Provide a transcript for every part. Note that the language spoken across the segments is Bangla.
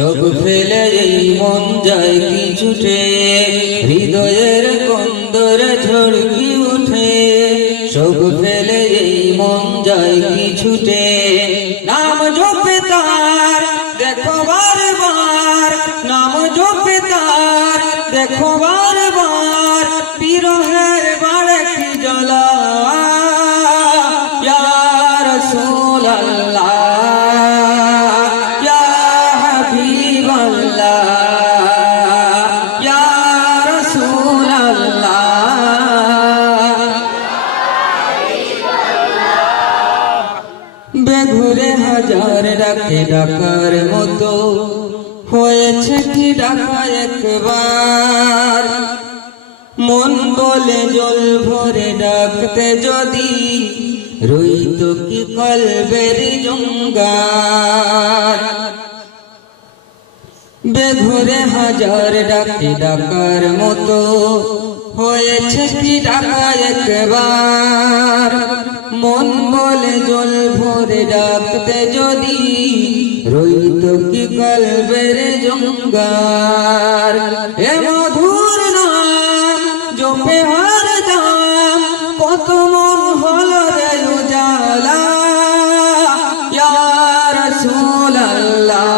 সব ফেলে এই মন যায় কি ছুটে, হৃদয়ের কন্দরে ঝড়কি উঠে। সব ফেলে এই মন যায় কি ছুটে, নাম জপে তার দেখো বারবার, নাম জপে তার দেখো বারবার, বিরহের বাড়ে কি জ্বালা। ইয়া রাসূলুল্লাহ, ইয়া হাবিবাল্লাহ, ইয়া রাসূলুল্লাহ। বেঘুরে হাজার ডাকে ডাকার মতো হয়েছে কি ডাকা একবার। মন বলে জল ভরে ডাকতে যদি রইত কি কলবের জঙ্গার। বেঘুরে হাজার ডাকে ডাকার মতো হয়েছে কি ডাকা একবার। মন বলে জল ভরে ডাকতে যদি রইত কি কলবের জঙ্গার। এ মধুর নাম জপে হর দাম, কত মন হলো রে উজালা। ইয়া রাসূলুল্লাহ,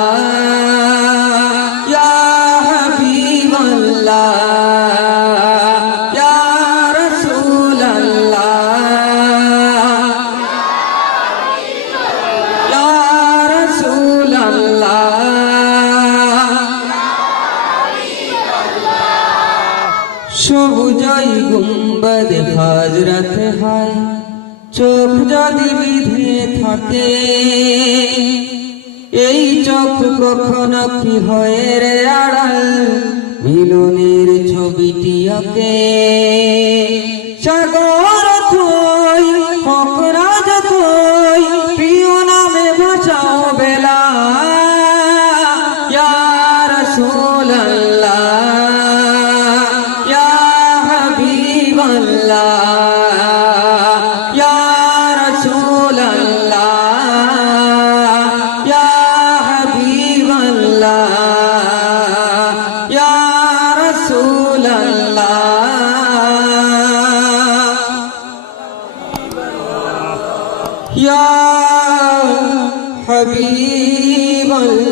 ইয়া হাবিবাল্লাহ, ইয়া রাসূলুল্লাহ, ইয়া রাসূলুল্লাহ। সবুজই গুম্বদ হাজরত হয়, চোখ যদি বিধে থাকে। এই চোখ কখনো কি হয় রে আড়াল, মিলনের ছবিটি আঁকে। সাগর থই হোক রাজ থই, প্রিয় নামে ভাষাও বেলা। ইয়া রাসূলুল্লাহ, ইয়া হাবিবাল্লাহ, ইয়া রাসূলুল্লাহ, ইয়া হাবিবাল্লাহ, ইয়া রাসূলুল্লাহ, ইয়া হাবিবাল্লাহ।